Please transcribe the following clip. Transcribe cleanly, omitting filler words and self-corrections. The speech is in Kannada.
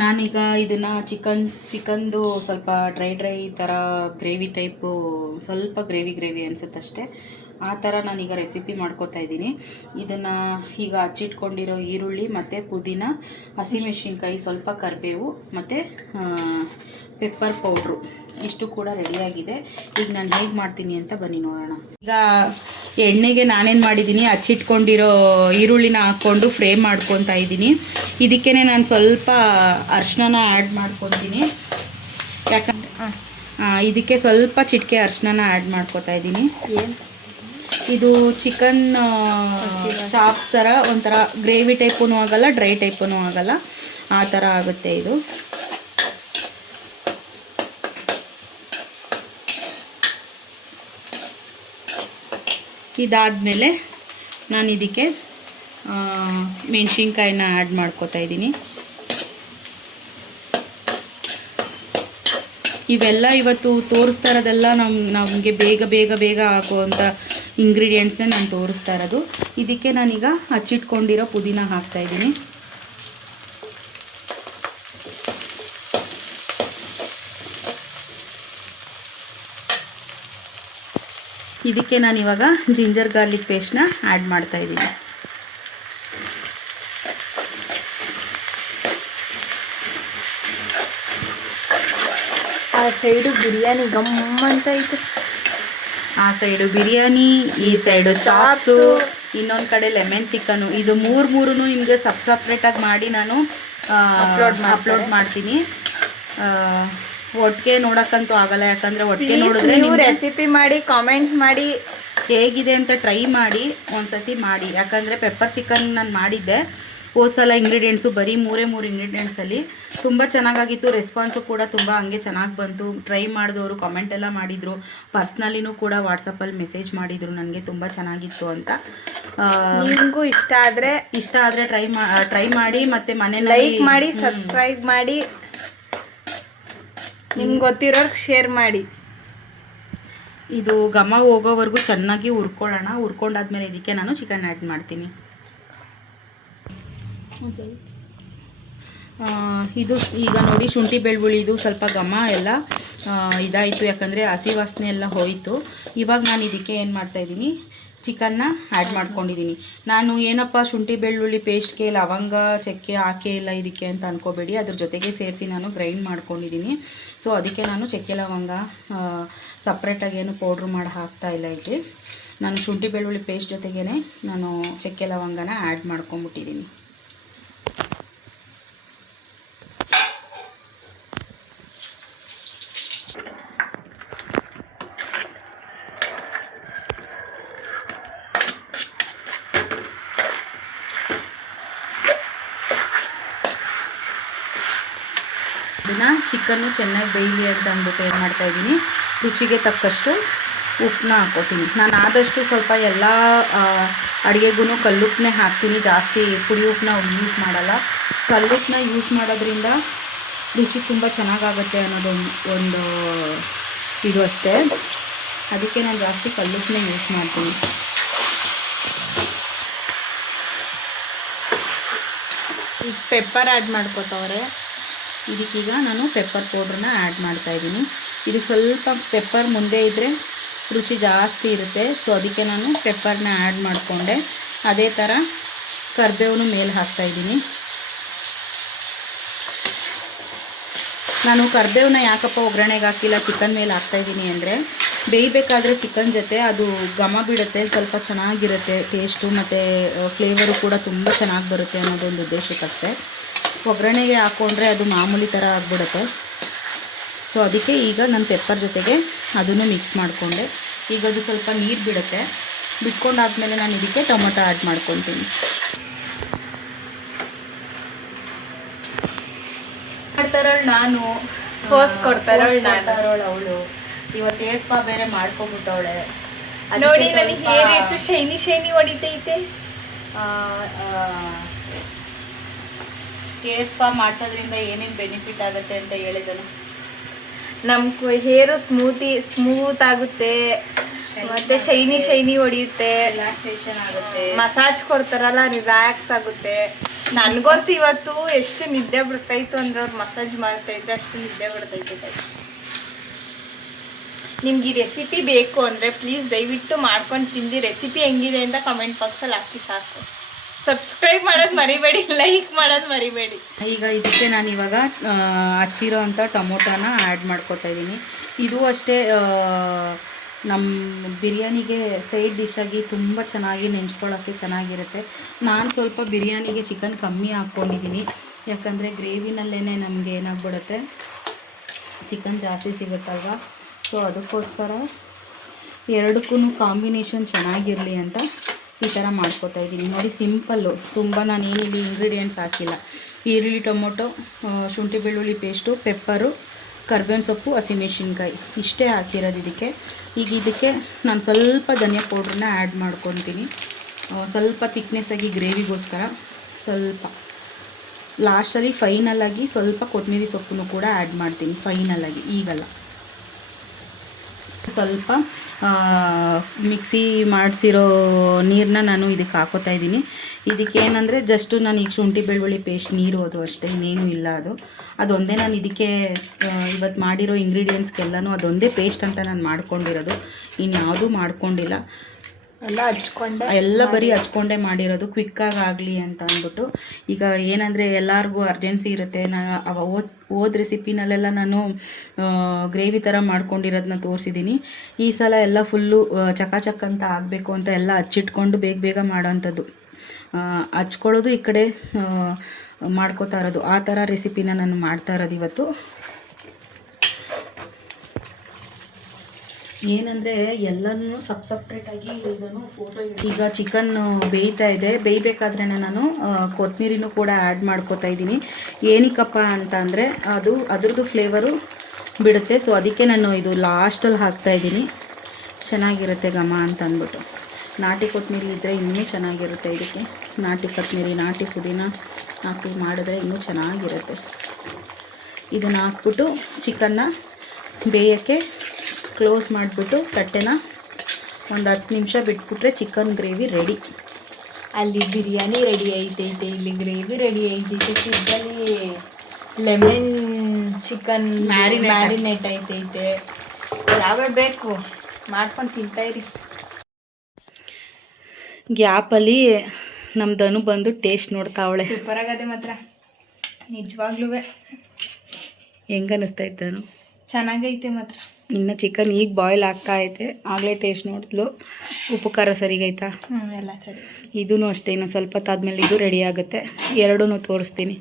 ನಾನೀಗ ಇದನ್ನು ಚಿಕನ್ದು ಸ್ವಲ್ಪ ಡ್ರೈ ಥರ ಗ್ರೇವಿ ಟೈಪು, ಸ್ವಲ್ಪ ಗ್ರೇವಿ ಅನಿಸುತ್ತಷ್ಟೇ. ಆ ಥರ ನಾನೀಗ ರೆಸಿಪಿ ಮಾಡ್ಕೋತಾ ಇದ್ದೀನಿ. ಇದನ್ನು ಈಗ ಹಚ್ಚಿಟ್ಕೊಂಡಿರೋ ಈರುಳ್ಳಿ ಮತ್ತು ಪುದೀನ, ಹಸಿಮೆಣಸಿನ್ಕಾಯಿ, ಸ್ವಲ್ಪ ಕರಿಬೇವು ಮತ್ತು ಪೆಪ್ಪರ್ ಪೌಡ್ರು ಇಷ್ಟು ಕೂಡ ರೆಡಿಯಾಗಿದೆ. ಈಗ ನಾನು ಹೇಗೆ ಮಾಡ್ತೀನಿ ಅಂತ ಬನ್ನಿ ನೋಡೋಣ. ಈಗ ಎಣ್ಣೆಗೆ ನಾನೇನು ಮಾಡಿದ್ದೀನಿ, ಹಚ್ಚಿಟ್ಕೊಂಡಿರೋ ಈರುಳ್ಳಿನ ಹಾಕ್ಕೊಂಡು ಫ್ರೈ ಮಾಡ್ಕೊತಾ ಇದ್ದೀನಿ. ಇದಕ್ಕೇ ನಾನು ಸ್ವಲ್ಪ ಅರಿಶಿನ ಆ್ಯಡ್ ಮಾಡ್ಕೊತೀನಿ. ಯಾಕಂದರೆ ಇದಕ್ಕೆ ಸ್ವಲ್ಪ ಚಿಟಿಕೆ ಅರಿಶಿನ ಆ್ಯಡ್ ಮಾಡ್ಕೊತಾ ಇದ್ದೀನಿ. ಇದು ಚಿಕನ್ ಚಾಪ್ಸ್ ಥರ ಒಂಥರ ಗ್ರೇವಿ ಟೈಪೂ ಆಗಲ್ಲ, ಡ್ರೈ ಟೈಪೂ ಆಗಲ್ಲ, ಆ ಥರ ಆಗುತ್ತೆ ಇದು. ಇದಾದಮೇಲೆ ನಾನು ಇದಕ್ಕೆ ಮೆಣಸಿನ್ಕಾಯಿನ ಆ್ಯಡ್ ಮಾಡ್ಕೋತಾ ಇದ್ದೀನಿ. ಇವೆಲ್ಲ ಇವತ್ತು ತೋರಿಸ್ತಾ ಇರೋದೆಲ್ಲ ನಮಗೆ ಬೇಗ ಹಾಕುವಂಥ ಇಂಗ್ರೀಡಿಯೆಂಟ್ಸ್ನೇ ನಾನು ತೋರಿಸ್ತಾ ಇರೋದು. ಇದಕ್ಕೆ ನಾನೀಗ ಹಚ್ಚಿಟ್ಕೊಂಡಿರೋ ಪುದೀನ ಹಾಕ್ತಾಯಿದ್ದೀನಿ. ಇದಕ್ಕೆ ನಾನಿವಾಗ ಜಿಂಜರ್ ಗಾರ್ಲಿಕ್ ಪೇಸ್ಟ್ನ ಆ್ಯಡ್ ಮಾಡ್ತಾಯಿದ್ದೀನಿ. ಆ ಸೈಡು ಬಿರಿಯಾನಿ ಗಮ್ಮಂತ ಐತೆ. ಆ ಸೈಡು ಬಿರಿಯಾನಿ, ಈ ಸೈಡು ಚಾಪ್ಸು, ಇನ್ನೊಂದು ಕಡೆ ಲೆಮನ್ ಚಿಕನು. ಇದು ಮೂರು ನಿಮಗೆ ಸಪ್ರೇಟಾಗಿ ಮಾಡಿ ನಾನು ಅಪ್ಲೋಡ್ ಮಾಡ್ತೀನಿ. ಒಟ್ಟಿಗೆ ನೋಡೋಕ್ಕಂತೂ ಆಗಲ್ಲ, ಯಾಕಂದರೆ ಒಟ್ಟಿಗೆ ನೋಡಿದ್ರೆ ನೀವು ರೆಸಿಪಿ ಮಾಡಿ ಕಾಮೆಂಟ್ಸ್ ಮಾಡಿ ಹೇಗಿದೆ ಅಂತ ಟ್ರೈ ಮಾಡಿ ಒಂದ್ಸತಿ ಮಾಡಿ. ಯಾಕಂದರೆ ಪೆಪ್ಪರ್ ಚಿಕನ್ ನಾನು ಮಾಡಿದ್ದೆ ಹೋದ್ಸಲ. ಇಂಗ್ರೀಡಿಯೆಂಟ್ಸು ಬರೀ ಮೂರೇ ಇಂಗ್ರೀಡಿಯೆಂಟ್ಸಲ್ಲಿ ತುಂಬ ಚೆನ್ನಾಗಾಗಿತ್ತು. ರೆಸ್ಪಾನ್ಸು ಕೂಡ ತುಂಬ ಹಂಗೆ ಚೆನ್ನಾಗಿ ಬಂತು. ಟ್ರೈ ಮಾಡಿದವರು ಕಾಮೆಂಟೆಲ್ಲ ಮಾಡಿದರು. ಪರ್ಸ್ನಲಿನೂ ಕೂಡ ವಾಟ್ಸಪ್ಪಲ್ಲಿ ಮೆಸೇಜ್ ಮಾಡಿದರು ನನಗೆ ತುಂಬ ಚೆನ್ನಾಗಿತ್ತು ಅಂತ. ನಿಮಗೂ ಇಷ್ಟ ಆದರೆ ಟ್ರೈ ಮಾಡಿ, ಮತ್ತು ಮನೇಲಿ ಲೈಕ್ ಮಾಡಿ, ಸಬ್ಸ್ಕ್ರೈಬ್ ಮಾಡಿ, ನಿಮ್ಗೆ ಗೊತ್ತಿರೋರ್ಗೆ ಶೇರ್ ಮಾಡಿ. ಇದು ಘಮ ಹೋಗೋವರೆಗೂ ಚೆನ್ನಾಗಿ ಹುರ್ಕೊಳ್ಳೋಣ. ಹುರ್ಕೊಂಡಾದ್ಮೇಲೆ ಇದಕ್ಕೆ ನಾನು ಚಿಕನ್ ಆ್ಯಡ್ ಮಾಡ್ತೀನಿ. ಇದು ಈಗ ನೋಡಿ ಶುಂಠಿ ಬೆಳ್ಳುಳ್ಳಿ ಇದು ಸ್ವಲ್ಪ ಘಮ ಎಲ್ಲ ಇದಾಯಿತು, ಯಾಕಂದರೆ ಹಸಿ ವಾಸನೆ ಎಲ್ಲ ಹೋಯಿತು. ಇವಾಗ ನಾನು ಇದಕ್ಕೆ ಏನು ಮಾಡ್ತಾಯಿದ್ದೀನಿ, ಚಿಕನ್ನ ಆ್ಯಡ್ ಮಾಡ್ಕೊಂಡಿದ್ದೀನಿ. ನಾನು ಏನಪ್ಪ ಶುಂಠಿ ಬೆಳ್ಳುಳ್ಳಿ ಪೇಸ್ಟ್ಗೆ ಲವಂಗ ಚಕ್ಕೆ ಹಾಕೇ ಇಲ್ಲ ಇದಕ್ಕೆ ಅಂತ ಅಂದ್ಕೋಬೇಡಿ. ಅದ್ರ ಜೊತೆಗೆ ಸೇರಿಸಿ ನಾನು ಗ್ರೈಂಡ್ ಮಾಡ್ಕೊಂಡಿದ್ದೀನಿ. ಸೊ ಅದಕ್ಕೆ ನಾನು ಚಕ್ಕೆ ಲವಂಗ ಸಪ್ರೇಟಾಗಿ ಏನು ಪೌಡ್ರ್ ಮಾಡಿ ಹಾಕ್ತಾಯಿಲ್ಲ. ಇಲ್ಲಿ ನಾನು ಶುಂಠಿ ಬೆಳ್ಳುಳ್ಳಿ ಪೇಸ್ಟ್ ಜೊತೆಗೇ ನಾನು ಚಕ್ಕೆ ಲವಂಗನ ಆ್ಯಡ್ ಮಾಡ್ಕೊಂಬಿಟ್ಟಿದ್ದೀನಿ. ಇದನ್ನು ಚಿಕನ್ನು ಚೆನ್ನಾಗಿ ಬೇಯಲಿ ಅಂತ ಅಂದ್ಬಿಟ್ಟು ಏನು ಮಾಡ್ತಾಯಿದ್ದೀನಿ, ರುಚಿಗೆ ತಕ್ಕಷ್ಟು ಉಪ್ಪನ್ನ ಹಾಕ್ಕೋತೀನಿ. ನಾನು ಆದಷ್ಟು ಸ್ವಲ್ಪ ಎಲ್ಲ ಅಡುಗೆಗೂ ಕಲ್ಲುಪ್ಪನ್ನೇ ಹಾಕ್ತೀನಿ, ಜಾಸ್ತಿ ಪುಡಿ ಉಪ್ಪನ್ನ ಯೂಸ್ ಮಾಡಲ್ಲ. ಕಲ್ಲುಪ್ಪನ್ನ ಯೂಸ್ ಮಾಡೋದ್ರಿಂದ ರುಚಿ ತುಂಬ ಚೆನ್ನಾಗಾಗುತ್ತೆ ಅನ್ನೋದು ಒಂದು ಇದು ಅಷ್ಟೇ. ಅದಕ್ಕೆ ನಾನು ಜಾಸ್ತಿ ಕಲ್ಲುಪ್ಪನ್ನೇ ಯೂಸ್ ಮಾಡ್ತೀನಿ. ಈಗ ಪೆಪ್ಪರ್ ಆ್ಯಡ್ ಮಾಡ್ಕೋತವ್ರೆ. ಇದಕ್ಕೀಗ ನಾನು ಪೆಪ್ಪರ್ ಪೌಡ್ರನ್ನ ಆ್ಯಡ್ ಮಾಡ್ತಾಯಿದ್ದೀನಿ. ಇದಕ್ಕೆ ಸ್ವಲ್ಪ ಪೆಪ್ಪರ್ ಮುಂದೆ ಇದ್ದರೆ ರುಚಿ ಜಾಸ್ತಿ ಇರುತ್ತೆ. ಸೊ ಅದಕ್ಕೆ ನಾನು ಪೆಪ್ಪರ್ನ ಆ್ಯಡ್ ಮಾಡಿಕೊಂಡೆ. ಅದೇ ಥರ ಕರಿಬೇವನು ಮೇಲೆ ಹಾಕ್ತಾಯಿದ್ದೀನಿ. ನಾನು ಕರಿಬೇವನ್ನ ಯಾಕಪ್ಪ ಒಗ್ಗರಣೆಗೆ ಹಾಕಿಲ್ಲ, ಚಿಕನ್ ಮೇಲೆ ಹಾಕ್ತಾಯಿದ್ದೀನಿ ಅಂದರೆ, ಬೇಯಬೇಕಾದ್ರೆ ಚಿಕನ್ ಜೊತೆ ಅದು ಘಮ ಬಿಡುತ್ತೆ, ಸ್ವಲ್ಪ ಚೆನ್ನಾಗಿರುತ್ತೆ ಟೇಸ್ಟು, ಮತ್ತು ಫ್ಲೇವರು ಕೂಡ ತುಂಬ ಚೆನ್ನಾಗಿ ಬರುತ್ತೆ ಅನ್ನೋದೊಂದು ಉದ್ದೇಶಕ್ಕಷ್ಟೇ. ಒಗ್ಗರಣೆಗೆ ಹಾಕ್ಕೊಂಡ್ರೆ ಅದು ಮಾಮೂಲಿ ಥರ ಆಗಿಬಿಡುತ್ತೆ. ಸೊ ಅದಕ್ಕೆ ಈಗ ನಾನು ಪೆಪ್ಪರ್ ಜೊತೆಗೆ ಅದನ್ನು ಮಿಕ್ಸ್ ಮಾಡಿಕೊಂಡೆ. ಈಗ ಅದು ಸ್ವಲ್ಪ ನೀರು ಬಿಡುತ್ತೆ. ಬಿಟ್ಕೊಂಡಾದ್ಮೇಲೆ ನಾನು ಇದಕ್ಕೆ ಟೊಮೊಟೊ ಆ್ಯಡ್ ಮಾಡ್ಕೊತೀನಿ. ಮಾಡ್ತಾರಳು ನಾನು, ಪೋಸ್ ಕೊಡ್ತಾರಳು ಅವಳು. ಇವತ್ತು ಏಸ್ಪಾ ಬೇರೆ ಮಾಡ್ಕೊಬಿಟ್ಟವಳೆ. ನೋಡಿ ನನಗೆ ಹೇರ್ ಎಷ್ಟು ಶೈನಿ ಹೊಡಿತೈತೆ. ಹೇರ್ ಸ್ಪಾ ಮಾಡಿಸೋದ್ರಿಂದ ಏನೇನು ಬೆನಿಫಿಟ್ ಆಗುತ್ತೆ ಅಂತ ಹೇಳಿದನು. ನಮ್ಮ ಹೇರು ಸ್ಮೂತ್ ಆಗುತ್ತೆ, ಮತ್ತೆ ಶೈನಿ ಹೊಡೆಯುತ್ತೆ, ರಿಲ್ಯಾಕ್ಸೇಷನ್ ಆಗುತ್ತೆ, ಮಸಾಜ್ ಕೊಡ್ತಾರಲ್ಲ ರಿಲ್ಯಾಕ್ಸ್ ಆಗುತ್ತೆ. ನನ್ಗಂತೂ ಇವತ್ತು ಎಷ್ಟು ನಿದ್ದೆ ಬರ್ತಾಯಿತ್ತು ಅಂದ್ರೆ ಅವ್ರು ಮಸಾಜ್ ಮಾಡ್ತಾ ಇದ್ರೆ ಅಷ್ಟು ನಿದ್ದೆ ಬರ್ತಾಯಿತ್ತು. ನಿಮ್ಗೆ ಈ ರೆಸಿಪಿ ಬೇಕು ಅಂದರೆ ಪ್ಲೀಸ್ ದಯವಿಟ್ಟು ಮಾಡ್ಕೊಂಡು ತಿಂದು ರೆಸಿಪಿ ಹೆಂಗಿದೆ ಅಂತ ಕಮೆಂಟ್ ಬಾಕ್ಸಲ್ಲಿ ಹಾಕಿ ಸಾಕು. ಸಬ್ಸ್ಕ್ರೈಬ್ ಮಾಡೋದು ಮರಿಬೇಡಿ, ಲೈಕ್ ಮಾಡೋದು ಮರಿಬೇಡಿ. ಈಗ ಇದಕ್ಕೆ ನಾನು ಇವಾಗ ಹಚ್ಚಿರೋ ಅಂಥ ಟೊಮೊಟೊನ ಆ್ಯಡ್ ಮಾಡ್ಕೊತಾ ಇದ್ದೀನಿ. ಇದು ಅಷ್ಟೇ ನಮ್ಮ ಬಿರಿಯಾನಿಗೆ ಸೈಡ್ ಡಿಶ್ಶಾಗಿ ತುಂಬ ಚೆನ್ನಾಗಿ ನೆಂಚ್ಕೊಳ್ಳೋಕ್ಕೆ ಚೆನ್ನಾಗಿರುತ್ತೆ. ನಾನು ಸ್ವಲ್ಪ ಬಿರಿಯಾನಿಗೆ ಚಿಕನ್ ಕಮ್ಮಿ ಹಾಕ್ಕೊಂಡಿದ್ದೀನಿ, ಯಾಕಂದರೆ ಗ್ರೇವಿನಲ್ಲೇ ನಮಗೆ ಏನಾಗ್ಬಿಡುತ್ತೆ, ಚಿಕನ್ ಜಾಸ್ತಿ ಸಿಗುತ್ತಲ್ವ. ಸೊ ಅದಕ್ಕೋಸ್ಕರ ಎರಡಕ್ಕೂ ಕಾಂಬಿನೇಷನ್ ಚೆನ್ನಾಗಿರಲಿ ಅಂತ ಈ ಥರ ಮಾಡ್ಕೊತಾ ಇದ್ದೀನಿ. ನೋಡಿ, ಸಿಂಪಲ್ಲು, ತುಂಬ ನಾನೇನಿಲ್ಲಿ ಇಂಗ್ರೀಡಿಯೆಂಟ್ಸ್ ಹಾಕಿಲ್ಲ. ಈರುಳ್ಳಿ, ಟೊಮೊಟೊ, ಶುಂಠಿ ಬೆಳ್ಳುಳ್ಳಿ ಪೇಸ್ಟು, ಪೆಪ್ಪರು, ಕರ್ಬೇವಿನ ಸೊಪ್ಪು, ಹಸಿಮೆಣ್ಸಿನ್ಕಾಯಿ ಇಷ್ಟೇ ಹಾಕಿರೋದು ಇದಕ್ಕೆ. ಈಗ ಇದಕ್ಕೆ ನಾನು ಸ್ವಲ್ಪ ಧನಿಯಾ ಪೌಡ್ರನ್ನ ಆ್ಯಡ್ ಮಾಡ್ಕೊತೀನಿ, ಸ್ವಲ್ಪ ತಿಕ್ನೆಸ್ಸಾಗಿ ಗ್ರೇವಿಗೋಸ್ಕರ. ಸ್ವಲ್ಪ ಲಾಸ್ಟಲ್ಲಿ ಫೈನಲಾಗಿ ಸ್ವಲ್ಪ ಕೊತ್ತಂಬರಿ ಸೊಪ್ಪನ್ನು ಕೂಡ ಆ್ಯಡ್ ಮಾಡ್ತೀನಿ, ಫೈನಲಾಗಿ, ಈಗಲ್ಲ. ಸ್ವಲ್ಪ ಮಿಕ್ಸಿ ಮಾಡಿಸಿರೋ ನೀರನ್ನ ನಾನು ಇದಕ್ಕೆ ಹಾಕೋತಾ ಇದ್ದೀನಿ. ಇದಕ್ಕೆ ಏನಂದರೆ ಜಸ್ಟು ನಾನು ಈಗ ಶುಂಠಿ ಬೆಳ್ಳುಳ್ಳಿ ಪೇಸ್ಟ್ ನೀರು, ಅದು ಅಷ್ಟೇ, ಇನ್ನೇನು ಇಲ್ಲ. ಅದೊಂದೇ ನಾನು ಇದಕ್ಕೆ ಇವತ್ತು ಮಾಡಿರೋ ಇಂಗ್ರೀಡಿಯೆಂಟ್ಸ್ಗೆಲ್ಲನೂ ಅದೊಂದೇ ಪೇಸ್ಟ್ ಅಂತ ನಾನು ಮಾಡ್ಕೊಂಡಿರೋದು, ಇನ್ಯಾವುದೂ ಮಾಡ್ಕೊಂಡಿಲ್ಲ. ಎಲ್ಲ ಬರೀ ಹಚ್ಕೊಂಡೇ ಮಾಡಿರೋದು, ಕ್ವಿಕ್ಕಾಗಿ ಆಗಲಿ ಅಂತ ಅಂದ್ಬಿಟ್ಟು. ಈಗ ಏನಂದರೆ ಎಲ್ಲರಿಗೂ ಅರ್ಜೆನ್ಸಿ ಇರುತ್ತೆ. ನಾನು ಹೋದ ರೆಸಿಪಿನಲ್ಲೆಲ್ಲ ನಾನು ಗ್ರೇವಿ ಥರ ಮಾಡ್ಕೊಂಡಿರೋದನ್ನ ತೋರಿಸಿದ್ದೀನಿ. ಈ ಸಲ ಎಲ್ಲ ಫುಲ್ಲು ಚಕಾಚಕ್ ಅಂತ ಆಗಬೇಕು ಅಂತ ಎಲ್ಲ ಹಚ್ಚಿಟ್ಕೊಂಡು ಬೇಗ ಬೇಗ ಮಾಡೋವಂಥದ್ದು, ಹಚ್ಕೊಳ್ಳೋದು ಈ ಕಡೆ ಮಾಡ್ಕೋತಾ ಇರೋದು, ಆ ಥರ ರೆಸಿಪಿನ ನಾನು ಮಾಡ್ತಾ ಇರೋದು ಇವತ್ತು. ಏನಂದರೆ ಎಲ್ಲನೂ ಸಪ್ರೇಟಾಗಿ ಇದನ್ನು ಫೋಟೋ. ಈಗ ಚಿಕನ್ ಬೇಯ್ತಾ ಇದೆ, ಬೇಯಬೇಕಾದ್ರೆ ನಾನು ಕೊತ್ತಂಬರಿನೂ ಕೂಡ ಆ್ಯಡ್ ಮಾಡ್ಕೋತಾ ಇದ್ದೀನಿ. ಏನಕ್ಕಪ್ಪ ಅಂತ ಅಂದರೆ ಅದ್ರದ್ದು ಫ್ಲೇವರು ಬಿಡುತ್ತೆ. ಸೊ ಅದಕ್ಕೆ ನಾನು ಇದು ಲಾಸ್ಟಲ್ಲಿ ಹಾಕ್ತಾಯಿದ್ದೀನಿ, ಚೆನ್ನಾಗಿರುತ್ತೆ ಘಮ ಅಂತ ಅಂದ್ಬಿಟ್ಟು. ನಾಟಿ ಕೊತ್ತಂಬರಿ ಇದ್ದರೆ ಇನ್ನೂ ಚೆನ್ನಾಗಿರುತ್ತೆ. ಇದಕ್ಕೆ ನಾಟಿ ಕೊತ್ತಂಬರಿ, ನಾಟಿ ಪುದೀನ ಹಾಕಿ ಮಾಡಿದ್ರೆ ಇನ್ನೂ ಚೆನ್ನಾಗಿರುತ್ತೆ. ಇದನ್ನು ಹಾಕ್ಬಿಟ್ಟು ಚಿಕನ್ನ ಬೇಯೋಕ್ಕೆ ಕ್ಲೋಸ್ ಮಾಡಿಬಿಟ್ಟು ತಟ್ಟೆನ ಒಂದು 10 ನಿಮಿಷ ಬಿಟ್ಬಿಟ್ರೆ ಚಿಕನ್ ಗ್ರೇವಿ ರೆಡಿ. ಅಲ್ಲಿ ಬಿರಿಯಾನಿ ರೆಡಿ ಐತೈತೆ, ಇಲ್ಲಿ ಗ್ರೇವಿ ರೆಡಿ ಐತೈತೆ, ಫ್ರಿಜ್ಜಲ್ಲಿ ಲೆಮನ್ ಚಿಕನ್ ಮ್ಯಾರಿನೇಟ್ ಐತೈತೆ. ಯಾವ್ಯಾವ ಬೇಕು ಮಾಡ್ಕೊಂಡು ತಿಂತಾಯಿರಿ. ಗ್ಯಾಪಲ್ಲಿ ನಮ್ದನು ಬಂದು ಟೇಸ್ಟ್ ನೋಡ್ತಾವಳೆ. ಸೂಪರಾಗದೆ ಮಾತ್ರ, ನಿಜವಾಗ್ಲೂ ಹೆಂಗೆ ಅನ್ನಿಸ್ತಾ ಇದ್ದಾನು, ಚೆನ್ನಾಗೈತೆ ಮಾತ್ರ. ಇನ್ನು ಚಿಕನ್ ಈಗ ಬಾಯ್ಲ್ ಆಗ್ತಾ ಐತೆ, ಆಗಲೇ ಟೇಸ್ಟ್ ನೋಡಿದ್ಲು. ಉಪ್ಪು ಖಾರ ಸರಿಗೈತಾ? ಎಲ್ಲ ಸರಿ. ಇದೂ ಅಷ್ಟೇ, ಇನ್ನು ಸ್ವಲ್ಪ ಹೊತ್ತಾದ್ಮೇಲೆ ಇದು ರೆಡಿ ಆಗುತ್ತೆ. ಎರಡೂ ತೋರಿಸ್ತೀನಿ.